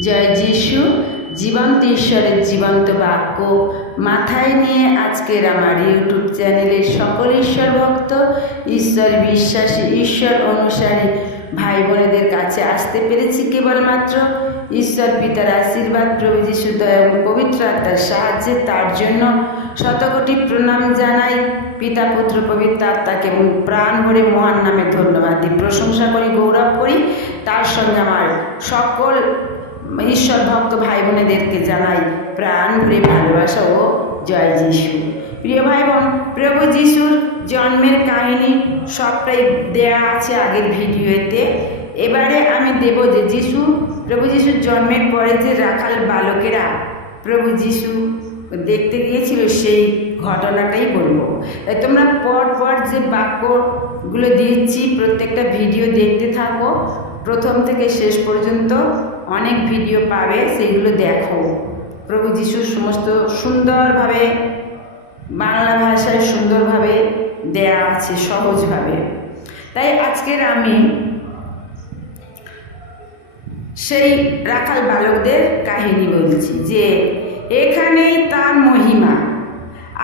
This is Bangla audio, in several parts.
জয় যিশু, জীবন্ত ঈশ্বরের জীবন্ত বাক্য। মাথায় নিয়ে আজকের আমার ইউটিউব চ্যানেলের সকল ঈশ্বর ভক্ত, ঈশ্বর বিশ্বাসী, ঈশ্বর অনুসারী ভাই বোনেদের কাছে আসতে পেরেছি কেবলমাত্র। ঈশ্বর পিতার আশীর্বাদ, প্রভু যিশু দয়া পবিত্র আত্মার সাহায্যে তার জন্য শতকোটি প্রণাম জানাই। পিতা, পুত্র, পবিত্র আত্মাকে এবং প্রাণ ভরে মহান নামে ধন্যবাদ দিই প্রশংসা করি, গৌরব করি। তার সঙ্গে আমার সকল ঈশ্বর ভক্ত ভাই বোনেদেরকে জানাই প্রাণ ভরে ভালোবাসা ও জয় যিশু। প্রিয় ভাই বোন প্রভু যিশুর জন্মের কাহিনী সবটাই দেয়া আছে আগের ভিডিওতে। এবারে আমি দেব যে যিশু, প্রভু যিশুর জন্মের পরে যে রাখাল বালকেরা প্রভু যিশু দেখতে গিয়েছিল, সেই ঘটনাটাই বলব। তাই তোমরা পর পর যে বাক্যগুলো দিচ্ছি প্রত্যেকটা ভিডিও দেখতে থাকো। প্রথম থেকে শেষ পর্যন্ত অনেক ভিডিও পাবে, সেগুলো দেখো। প্রভু যিশুর সমস্ত সুন্দরভাবে, বাংলা ভাষায় সুন্দরভাবে দেয়া আছে, সহজভাবে। তাই আজকের আমি সেই রাখাল বালকদের কাহিনী বলছি যে, এখানেই তার মহিমা।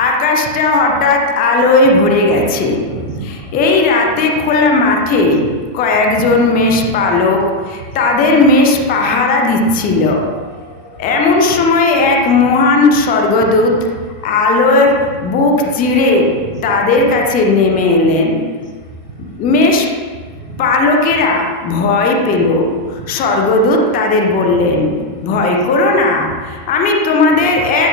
আকাশটা হঠাৎ আলোয় ভরে গেছে। এই রাতে খোলা মাঠে কয়েকজন মেষ পালক তাদের মেষ পাহারা দিচ্ছিল। এমন সময় এক মহান স্বর্গদূত আলোর বুক চিড়ে তাদের কাছে নেমে এলেন। মেষ পালকেরা ভয় পেল। স্বর্গদূত তাদের বললেন, ভয় করো না, আমি তোমাদের এক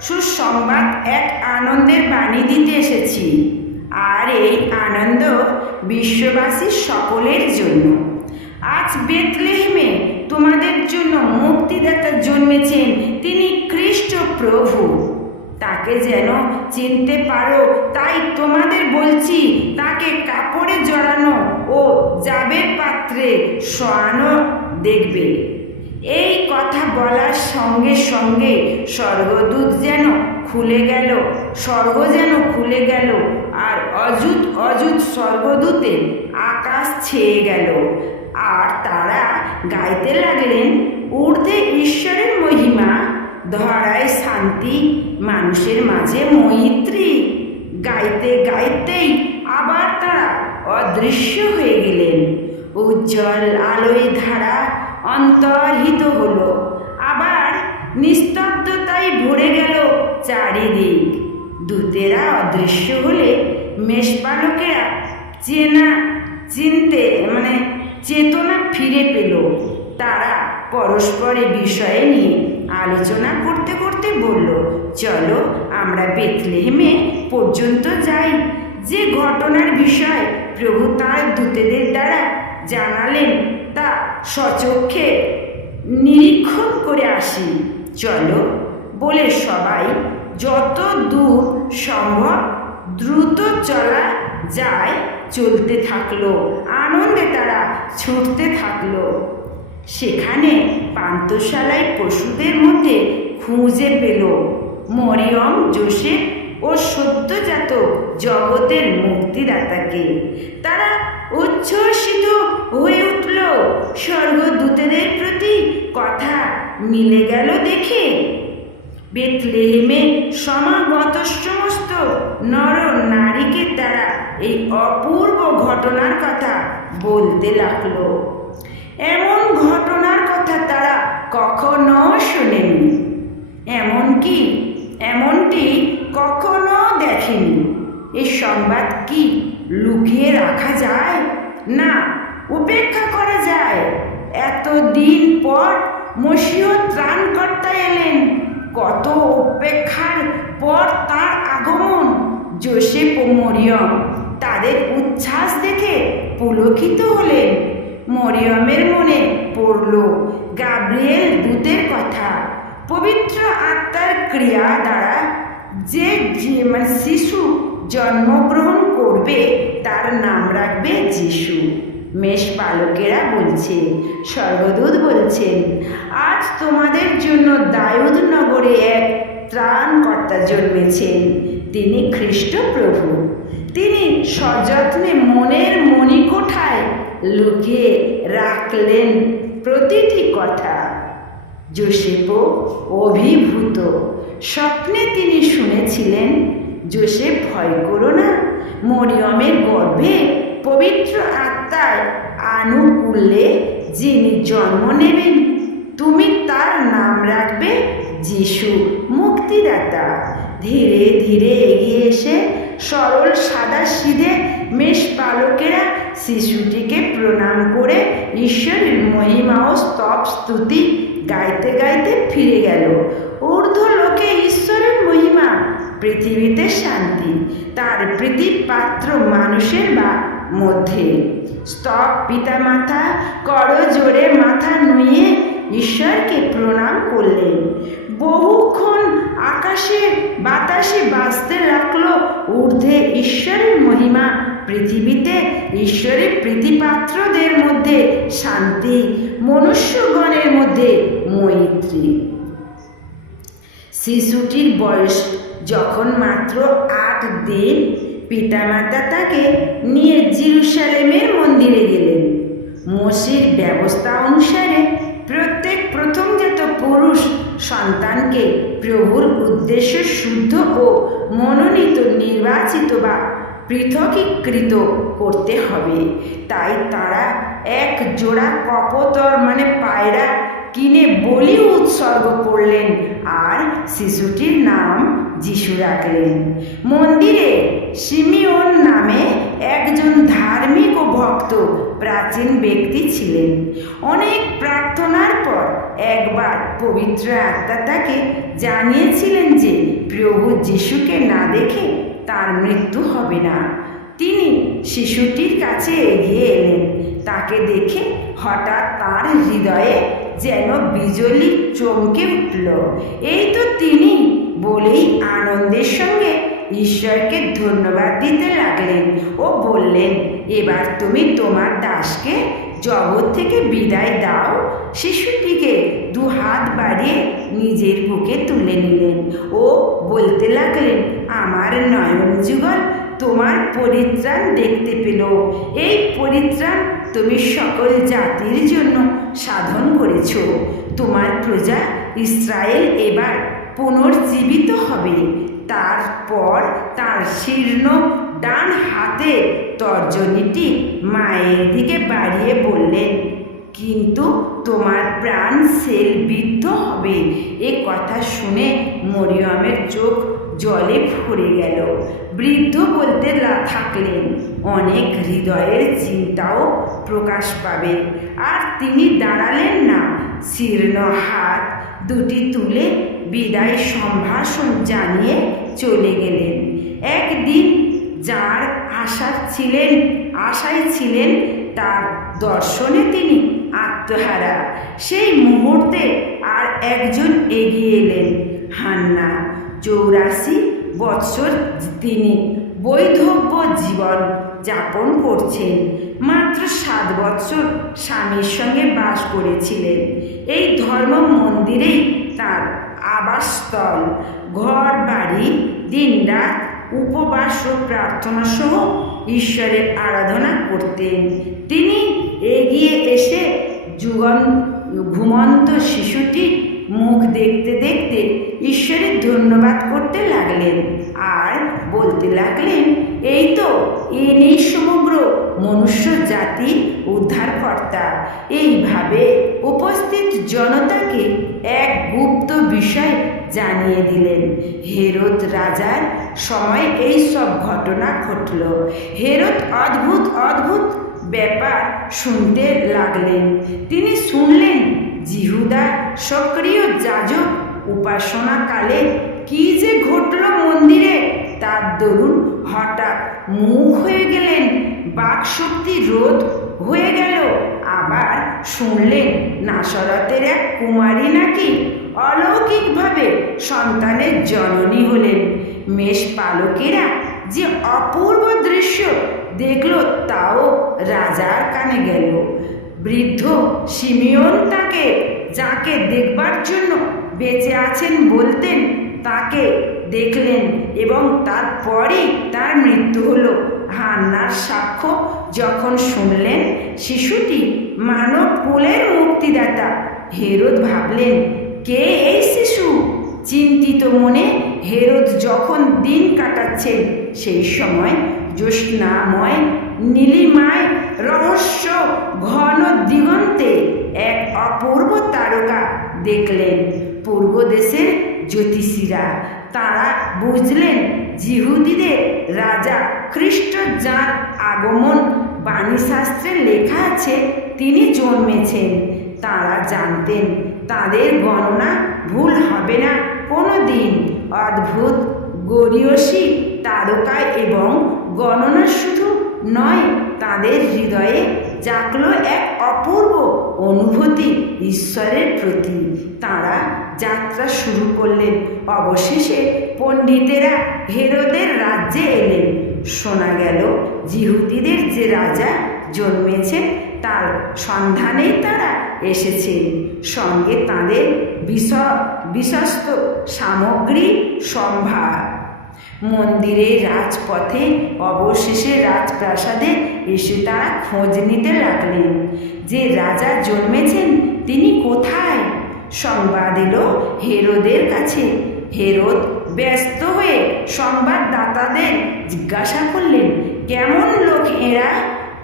সুসংবাদ, এক আনন্দের বাণী দিতে এসেছি। আর এই আনন্দ বিশ্ববাসী সকলের জন্য। আজ বেতলেহেমে তোমাদের জন্য মুক্তিদাতা জন্মেছেন তিনি খ্রিস্ট প্রভু। তাকে যেন চিনতে পারো, তাই তোমাদের বলছি, তাকে কাপড়ে জড়ানো ও জাবের পাত্রে শোয়ানো দেখবে। এই কথা বলার সঙ্গে সঙ্গে স্বর্গদূত যেন খুলে গেল, স্বর্গ যেন খুলে গেল, আর অযুত অযুত স্বর্গদূতে আকাশ ছেয়ে গেল। আর তারা গাইতে লাগলেন ঊর্ধ্বে ঈশ্বরের মহিমা, ধরায় শান্তি, মানুষের মাঝে মৈত্রী। গাইতে গাইতেই আবার তারা অদৃশ্য হয়ে গেলেন। উজ্জ্বল আলোয় ধারা অন্তর্হিত হলো। আবার নিস্তব্ধতায় ভরে গেল চারিদিক। দূতেরা অদৃশ্য হলে, মেষপালকেরা চেনা, চিনতে মানে চেতনা ফিরে পেল। তারা পরস্পরের বিষয়ে নিয়ে আলোচনা করতে করতে বলল, চলো আমরা বেতলেহেমে পর্যন্ত যাই। যে ঘটনার বিষয় প্রভু তার দূতেদের দ্বারা জানালেন, তা সচক্ষে নিরীক্ষণ করে আসি। চলো, বলে সবাই, যত দূর সম্ভব দ্রুত চলা যায়। চলতে থাকল, আনন্দে তারা ছুটতে থাকল। সেখানে পান্তশালায় পশুদের মধ্যে খুঁজে পেল মরিয়ম, জোসেফ ও সদ্যজাত জগতের মুক্তিদাতাকে। তারা উচ্ছ্বসিত হয়ে উঠল। স্বর্গদূতেদের প্রতি কথা মিলে গেল দেখে বেতলেহেমে সমাগত সমস্ত নর নারীকে তারা এই অপূর্ব ঘটনার কথা বলতে লাগল। এমন ঘটনার কথা তারা কখনো শোনেনি এমনকি এমনটি কখনো দেখেনি এই সংবাদ কি লুকিয়ে রাখা যায়? না, উপেক্ষা করা যায়। এত দিন পর মসিহ ত্রাণকর্তা এলেন। কত উপেক্ষার পর তার আগমন। জোসেফ ও মরিয়ম তাদের উচ্ছ্বাস দেখে পুলকিত হলেন। মরিয়মের মনে পড়ল গাব্রিয়েল দূতের কথা। পবিত্র আত্মার ক্রিয়া দ্বারা যে শিশু জন্মগ্রহণ করবে, তার নাম রাখবে যিশু। মেষ পালকেরা বলছে, স্বর্গদূত বলছেন, আজ তোমাদের জন্য দায়ুদ নগরে এক ত্রাণকর্তা জন্মেছেন, তিনি খ্রিস্ট প্রভু। তিনি সযত্নে মনের মণিকোঠায় লুকিয়ে রাখলেন প্রতিটি কথা। জোসেফও অভিভূত। স্বপ্নে তিনি শুনেছিলেন, জোসেফ ভয় করো না, মরিয়মের গর্ভে পবিত্র আত্মার আনুকূল্যে যিনি জন্ম নেবেন, তুমি তার নাম রাখবে যিশু মুক্তিদাতা। ধীরে ধীরে এগিয়ে এসে সরল সাদা সিধে মেষ পালকেরা শিশুটিকে প্রণাম করে ঈশ্বরের মহিমা ও স্তব স্তুতি গাইতে গাইতে ফিরে গেল। ঊর্ধ্ব লোকে ঈশ্বরের মহিমা, পৃথিবীতে শান্তি। তার প্রীতি পাত্র মানুষের বা মধ্যে। স্তব পিতামাতা কর জোরে মাথা নুয়ে ঈশ্বরকে প্রণাম করলেন। বহুক্ষণ আকাশে বাতাসে বাঁচতে লাগল ঊর্ধ্বে ঈশ্বরের মহিমা। পৃথিবীতে ঈশ্বরের প্রীতিপাত্রদের মধ্যে শান্তি, মনুষ্যগণের মধ্যে মৈত্রী। শিশুটির বয়স যখন মাত্র আট দিন পিতামাতা তাকে নিয়ে জিরুসালেমের মন্দিরে গেলেন। মসির ব্যবস্থা অনুসারে প্রত্যেক প্রথমজাত পুরুষ সন্তানকে প্রভুর উদ্দেশ্যে শুদ্ধ ও মনোনীত, নির্বাচিত বা পৃথকীকৃত করতে হবে। তাই তারা এক জোড়া কপতর মানে পায়রা কিনে বলি উৎসর্গ করলেন। আর শিশুটির নাম যিশু রাখলেন মন্দিরে সিমিওন নামে একজন ধার্মিক ও ভক্ত প্রাচীন ব্যক্তি ছিলেন। অনেক প্রার্থনার পর একবার পবিত্র আত্মা তাকে জানিয়েছিলেন যে প্রভু যিশুকে না দেখে তার মৃত্যু হবে না। তিনি শিশুটির কাছে এগিয়ে এলেন। তাকে দেখে হঠাৎ তার হৃদয়ে যেন বিজলি চমকে উঠল। এই তো তিনি বলেই আনন্দের সঙ্গে ঈশ্বরকে ধন্যবাদ দিতে লাগলেন ও বললেন, এবার তুমি তোমার দাসকে জগৎ থেকে বিদায় দাও। শিশুটিকে দু হাত বাড়িয়ে নিজের বুকে তুলে নিলেন। ও বলতে লাগলেন, আমার নয়ন যুগল তোমার পরিত্রাণ দেখতে পেল। এই পরিত্রাণ তুমি সকল জাতির জন্য সাধন করেছ। তোমার প্রজা ইসরায়েল এবার পুনর্জীবিত হবে। তারপর তার শীর্ণ ডান হাতে তর্জনীটি মায়ের দিকে বাড়িয়ে বললেন, কিন্তু তোমার প্রাণ সেল সেলবিদ্ধ হবে। এ কথা শুনে মরিয়মের চোখ জলে ভরে গেল। বৃদ্ধ বলতে থাকলেন, অনেক হৃদয়ের চিন্তাও প্রকাশ পাবে। আর তিনি দাঁড়ালেন না। শীর্ণ হাত দুটি তুলে বিদায় সম্ভাষণ জানিয়ে চলে গেলেন। একদিন যার আশা ছিলেন, আশায় ছিলেন তার দর্শনে তিনি আত্মহারা। সেই মুহূর্তে আর একজন এগিয়ে এলেন, হান্না। চৌরাশি বৎসর তিনি বৈধব্য জীবন যাপন করছেন। মাত্র সাত বৎসর স্বামীর সঙ্গে বাস করেছিলেন। এই ধর্ম মন্দিরেই তার আবাসস্থল, ঘর, বাড়ি দিনরাত উপবাস ও প্রার্থনা সহ ঈশ্বরের আরাধনা করতেন। তিনি এগিয়ে এসে যুগন ঘুমন্ত শিশুটি মুখ দেখতে দেখতে ঈশ্বরের ধন্যবাদ করতে লাগলেন আর বলতে লাগলেন এই তো এনেই সমগ্র মনুষ্য জাতি উদ্ধারকর্তা। এইভাবে উপস্থিত জনতাকে এক গুপ্ত বিষয় জানিয়ে দিলেন। হেরত রাজার সময় এই সব ঘটনা ঘটল। হেরত অদ্ভুত অদ্ভুত ব্যাপার শুনতে লাগলেন। তিনি শুনলেন, জিহুদা সক্রিয় যাজক উপাসনাকালে কি যে ঘটল মন্দিরে? তার দরুন হঠাৎ মুখ হয়ে গেলেন বাকশক্তি রোধ হয়ে গেল। আবার শুনলেন, নাসরতের এক কুমারী নাকি অলৌকিকভাবে সন্তানের জননী হলেন। মেষ পালকেরা যে অপূর্ব দৃশ্য দেখল, তাও রাজার কানে গেল। বৃদ্ধ সিমিয়ন তাকে, যাকে দেখবার জন্য বেঁচে আছেন বলতেন তাকে দেখলেন এবং তারপরই তার মৃত্যু হলো। হান্নার সাক্ষ্য যখন শুনলেন, শিশুটি মানব কুলের মুক্তিদাতা। হেরোদ ভাবলেন, কে এই শিশু? চিন্তিত মনে হেরোদ যখন দিন কাটাচ্ছেন, সেই সময় জ্যোৎস্নাময়, নীলিমায়, রহস্য, ঘন দিগন্তে এক অপূর্ব তারকা দেখলেন। পূর্ব দেশের জ্যোতিষীরা। তারা বুঝলেন জিহুদিদের রাজা খ্রিস্ট যার আগমন বাণীশাস্ত্রে লেখা আছে, তিনি জন্মেছেন। তারা জানতেন, তাদের গণনা ভুল হবে না কোনো দিন অদ্ভুত, গরিয়সী, তারকায় এবং গণনা শুধু নয়, তাদের হৃদয়ে জাগলো এক অপূর্ব অনুভূতি ঈশ্বরের প্রতি। তারা যাত্রা শুরু করলেন। অবশেষে পণ্ডিতেরা হেরোদের রাজ্যে এলেন। শোনা গেল, জিহুদিদের যে রাজা জন্মেছেন তার সন্ধানেই তারা এসেছেন। সঙ্গে তাদের বিশ্বস্ত সামগ্রী সম্ভার। মন্দিরে, রাজপথে, অবশেষে রাজপ্রাসাদে এসে তারা খোঁজ নিতে লাগলেন। যে রাজা জন্মেছেন, তিনি কোথায়? সংবাদ এলো হেরোদের কাছে। হেরোদ ব্যস্ত হয়ে সংবাদদাতাদের জিজ্ঞাসা করলেন, কেমন লোক এরা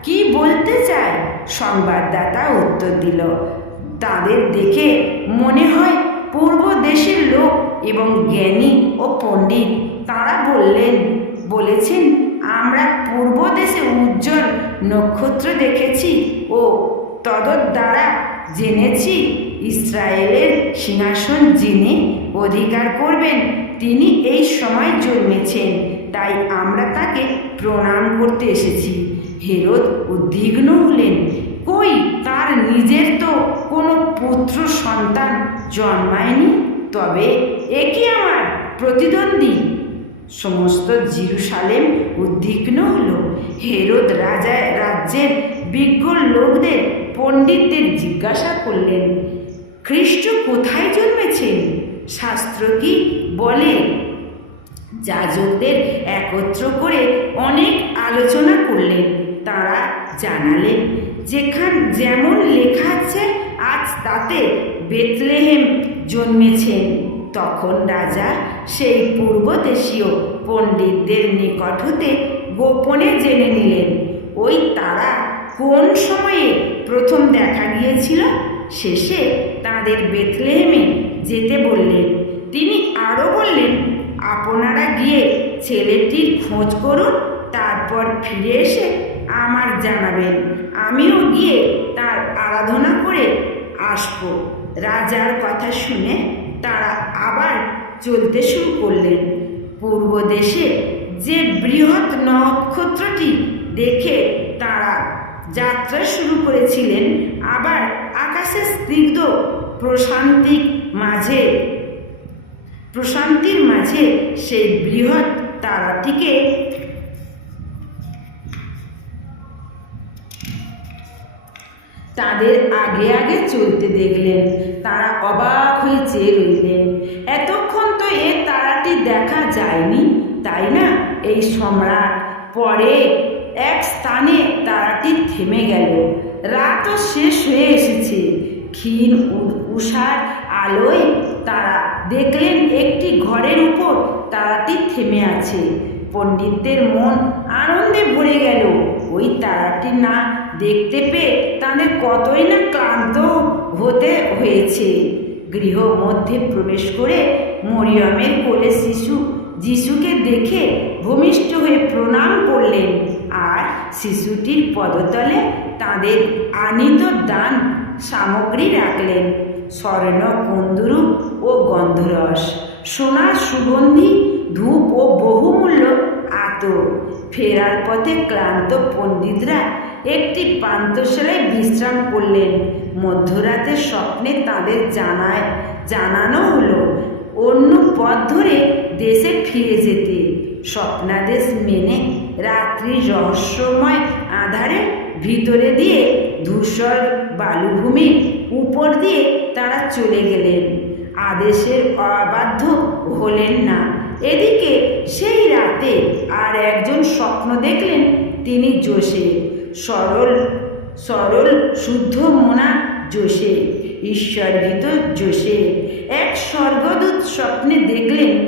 কি বলতে চায়? সংবাদদাতা উত্তর দিল, তাদের দেখে মনে হয় পূর্ব দেশের লোক এবং জ্ঞানী ও পণ্ডিত। তারা বললেন, বলেছেন, আমরা পূর্ব দেশে উজ্জ্বল নক্ষত্র দেখেছি ও তদর দ্বারা জেনেছি ইসরায়েলের সিংহাসন যিনি অধিকার করবেন, তিনি এই সময় জন্মেছেন। তাই আমরা তাকে প্রণাম করতে এসেছি। হেরোদ উদ্বিগ্ন হলেন। কই, তার নিজের তো কোনো পুত্র সন্তান জন্মায়নি? তবে এ কি আমার প্রতিদ্বন্দ্বী? সমস্ত জিরুসালেম উদ্বিগ্ন হল। হেরোদ রাজা রাজ্যের বিজ্ঞ লোকদের পণ্ডিতদের জিজ্ঞাসা করলেন খ্রিস্ট কোথায় জন্মেছেন? শাস্ত্র কি বলে? যাজকদের একত্র করে অনেক আলোচনা করলেন। তারা জানালেন, যেখান যেমন লেখা আছে, আজ তাতে বেতলেহেম জন্মেছেন। তখন রাজা সেই পূর্বদেশীয় পণ্ডিতদের নিকট হতে গোপনে জেনে নিলেন। ওই তারা কোন সময়ে প্রথম দেখা গিয়েছিল? শেষে তাদের বেতলেহেমে যেতে বললেন। তিনি আরও বললেন, আপনারা গিয়ে ছেলেটির খোঁজ করুন, তারপর ফিরে এসে আমার জানাবেন। আমিও গিয়ে তার আরাধনা করে আসব। রাজার কথা শুনে তারা আবার চলতে শুরু করলেন। পূর্ব দেশে যে বৃহৎ নক্ষত্রটি দেখে তারা যাত্রা শুরু করেছিলেন, আবার আকাশের স্নিগ্ধ প্রশান্তিক মাঝে, প্রশান্তির মাঝে সেই বৃহৎ তারাটিকে তাদের আগে আগে চলতে দেখলেন। তারা অবাক হয়ে চেয়ে রইলেন। এতক্ষণ তো এ তারাটি দেখা যায়নি, তাই না? এই সম্রাট পরে এক স্থানে তারাটি থেমে গেল। রাতও শেষ হয়ে এসেছে। ক্ষীণ উষার আলোয় তারা দেখলেন একটি ঘরের উপর তারাটি থেমে আছে। পণ্ডিতদের মন আনন্দে ভরে গেল। ওই তারাটি না দেখতে পেয়ে তাদের কতই না ক্লান্ত হতে হয়েছে। গৃহ মধ্যে প্রবেশ করে মরিয়মের কোলে শিশু যিশুকে দেখে ভূমিষ্ঠ হয়ে প্রণাম করলেন। আর শিশুটির পদতলে তাদের আনিত দান সামগ্রী রাখলেন। স্বর্ণ, কুন্দুরু ও গন্ধরস। সোনার সুগন্ধি, ধূপ ও বহুমূল্য আতর। ফেরার পথে ক্লান্ত পণ্ডিতরা একটি পান্তশালায় বিশ্রাম করলেন। মধ্যরাতের স্বপ্নে তাদের জানায়, জানানো হলো, অন্য পথ ধরে দেশে ফিরে যেতে। স্বপ্নাদেশ মেনে রাত্রি রহস্যময় আধারে ভিতরে দিয়ে ধূসর বালুভূমির উপর দিয়ে তারা চলে গেলেন। আদেশের অবাধ্য হলেন না। এদিকে সেই রাতে আর একজন স্বপ্ন দেখলেন তিনি জোসে সরল সরল, শুদ্ধ মোনা জোসে ঈশ্বরভীত জোসেফ এক স্বর্গদূত স্বপ্নে দেখলেন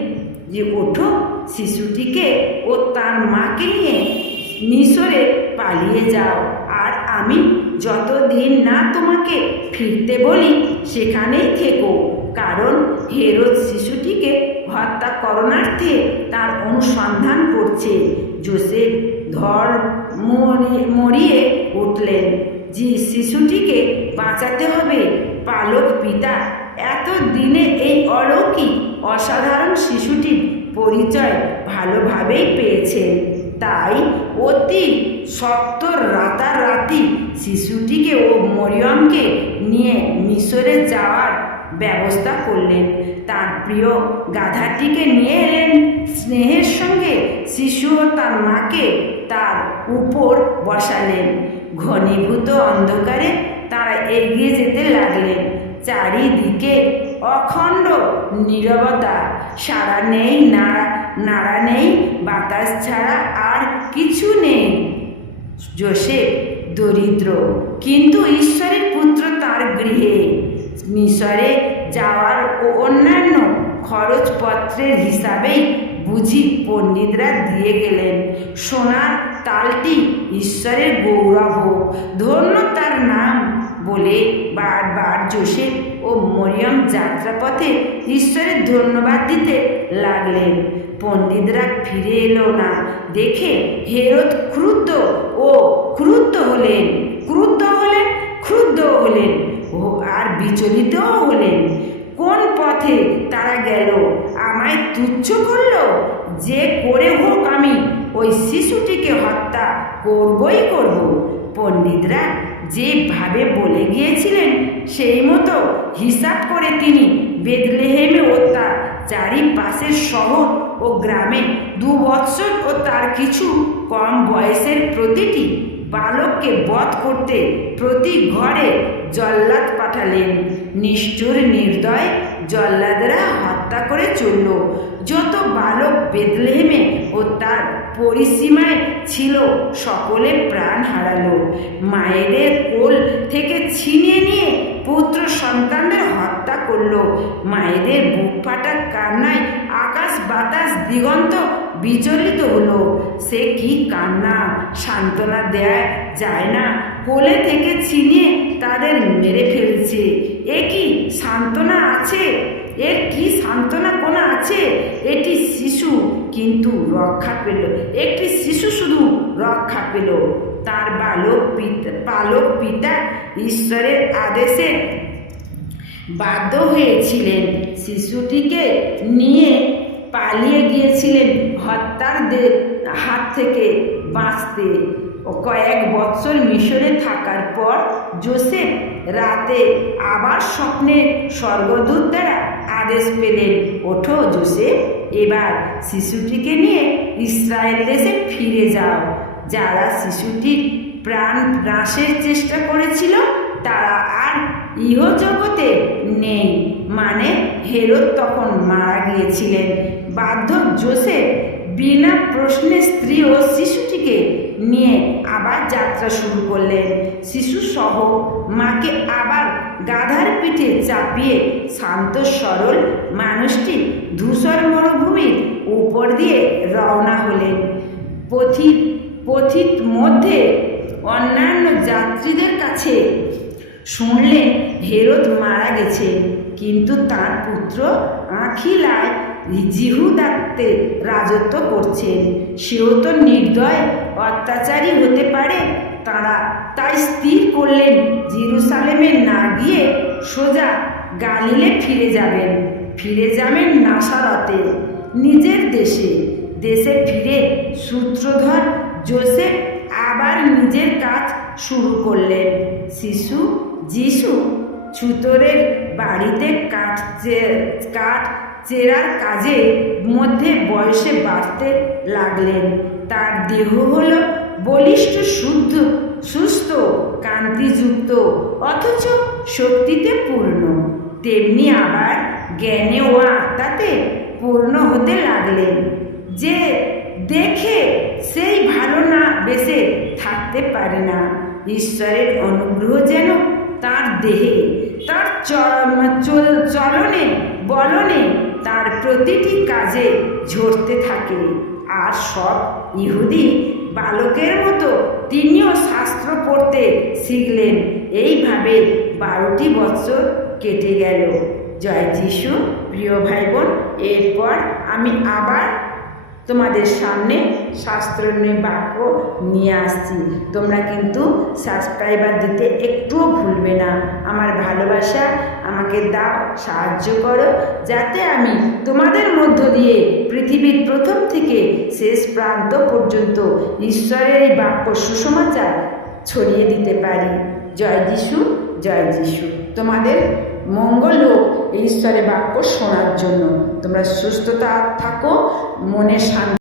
যে ওঠো শিশুটিকে ও তার মাকে নিয়ে মিশরে পালিয়ে যাও। আর আমি যতদিন না তোমাকে ফিরতে বলি, সেখানেই থেকো। কারণ হেরোদ শিশুটিকে হত্যা করণার্থে তার অনুসন্ধান করছে। জোসেফ ধর মরি- মরিয়ে উঠলেন যে শিশুটিকে বাঁচাতে হবে। পালক পিতা এত দিনে এই অলৌকিক, অসাধারণ শিশুটির পরিচয় ভালোভাবেই পেয়েছেন। তাই অতি সত্তর রাতারাতি শিশুটিকে ও মরিয়মকে নিয়ে মিশরে যাওয়ার ব্যবস্থা করলেন। তার প্রিয় গাধাটিকে নিয়ে এলেন। স্নেহের সঙ্গে শিশু ও তার মাকে তার উপর বসালেন। ঘনীভূত অন্ধকারে তারা এগিয়ে যেতে লাগলেন। চারিদিকে অখণ্ড নীরবতা সারা নেই, নাড়া নাড়া নেই, বাতাস ছাড়া আর কিছু নেই। জোসেফ দরিদ্র, কিন্তু ঈশ্বরের পুত্র তার গৃহে। মিশরে যাওয়ার ও অন্যান্য খরচপত্রের হিসাবেই বুঝি পণ্ডিতরা দিয়ে গেলেন। সোনার তালটি ঈশ্বরের গৌরব ধন্য তার নাম বলে বারবার জোসেফ ও মরিয়ম যাত্রাপথে ঈশ্বরের ধন্যবাদ দিতে লাগলেন। পণ্ডিতরা ফিরে এলো না। দেখে হেরত ক্রুদ্ধ ও ক্রুদ্ধ হলেন। ক্রুদ্ধ হলেন ক্রুদ্ধ হলেন ও আর বিচলিতও হলেন। কোন পথে তারা গেল? আমায় তুচ্ছ করল? যে করে হোক আমি, ওই শিশুটিকে হত্যা করবই করব। পণ্ডিতরা যেভাবে বলে গিয়েছিলেন, সেই মতো হিসাব করে তিনি বেদলেহেমে ও তার চারিপাশের শহর ও গ্রামে দু বৎসর ও তার কিছু কম বয়সের প্রতিটি বালককে বধ করতে প্রতি ঘরে জল্লাদ পাঠালেন। নিষ্ঠুর নির্দয় জল্লাদরা হত্যা করে চলল। যত বালক বেদলেহেমে ও তার পরিসীমায় ছিল, সকলে প্রাণ হারালো। মায়েদের কোল থেকে ছিনিয়ে নিয়ে পুত্র সন্তানদের হত্যা করল। মায়েদের বুক ফাটা কান্নায় আকাশ বাতাস দিগন্ত বিচলিত হলো। সে কি কান্না? সান্ত্বনা দেয়া যায় না। কোলে থেকে ছিনিয়ে তাদের মেরে ফেলছে। এ কি সান্ত্বনা আছে? এর কি সান্ত্বনা কোনো আছে? এটি শিশু কিন্তু রক্ষা পেল। একটি শিশু শুধু রক্ষা পেল। তার বালক পিতা পালক পিতা ঈশ্বরের আদেশে বাধ্য হয়েছিলেন। শিশুটিকে নিয়ে পালিয়ে গিয়েছিলেন হত্যার হাত থেকে বাঁচতে। কয়েক বৎসর মিশরে থাকার পর জোসেফ রাতে আবার স্বপ্নে স্বর্গদূত দ্বারা আদেশ পেলেন। ওঠো জোসে এবার শিশুটিকে নিয়ে ইসরায়েল দেশে ফিরে যাও। যারা শিশুটির প্রাণ হ্রাসের চেষ্টা করেছিল, তারা আর ইহ জগতে নেই। মানে হেরত তখন মারা গিয়েছিলেন। বাধ্য জোসেফ বিনা প্রশ্নে স্ত্রী ও শিশুটিকে নিয়ে আবার যাত্রা শুরু করলেন। শিশু সহ মাকে আবার গাধার পিঠে চাপিয়ে শান্ত সরল মানুষটি ধূসর মরুভূমির উপর দিয়ে রওনা হলেন। পথিত পথিত মধ্যে অন্যান্য যাত্রীদের কাছে শুনলেন হেরত মারা গেছে, কিন্তু তার পুত্র আখিলায় জিহুদাত্তে রাজত্ব করছেন। সেও তো নির্দয়, অত্যাচারী হতে পারে। তারা তাই স্থির করলেন, জিরুসালেমে না গিয়ে সোজা গালিলে ফিরে যাবেন। ফিরে যাবেন নাসারতে নিজের দেশে। দেশে ফিরে সূত্রধর জোসেফ আবার নিজের কাজ শুরু করলেন। শিশু যিশু ছুতরের বাড়িতে কাঠ কাঠ চেরার কাজে মধ্যে বয়সে বাড়তে লাগলেন। তার দেহ হল বলিষ্ঠ, শুদ্ধ, সুস্থ কান্তিযুক্ত অথচ শক্তিতে পূর্ণ। তেমনি আবার জ্ঞানে ও আত্মাতে পূর্ণ হতে লাগলেন। যে দেখে সেই ভালো না বেসে থাকতে পারে না। ঈশ্বরের অনুগ্রহ যেন তার দেহে, তার চল- চল- চলনে, বলনে তার প্রতিটি কাজে ঝরতে থাকে। আর সব ইহুদি বালকের মতো তিনিও শাস্ত্র পড়তে শিখলেন। এইভাবে বারোটি বছর কেটে গেল। জয় যিশু, প্রিয় ভাই বোন এরপর আমি আবার তোমাদের সামনে শাস্ত্রনীয় বাক্য নিয়ে আসছি। তোমরা কিন্তু সাবস্ক্রাইবার দিতে একটুও ভুলবে না। আমার ভালোবাসা আমাকে দাও, সাহায্য করো, যাতে আমি তোমাদের মধ্য দিয়ে পৃথিবীর প্রথম থেকে শেষ প্রান্ত পর্যন্ত ঈশ্বরের এই বাক্য সুসমাচার ছড়িয়ে দিতে পারি। জয় যিশু জয় যিশু। তোমাদের মঙ্গল হোক এই ঈশ্বরের বাক্য শোনার জন্য। তোমরা সুস্থতা থাকো মনে শান্তি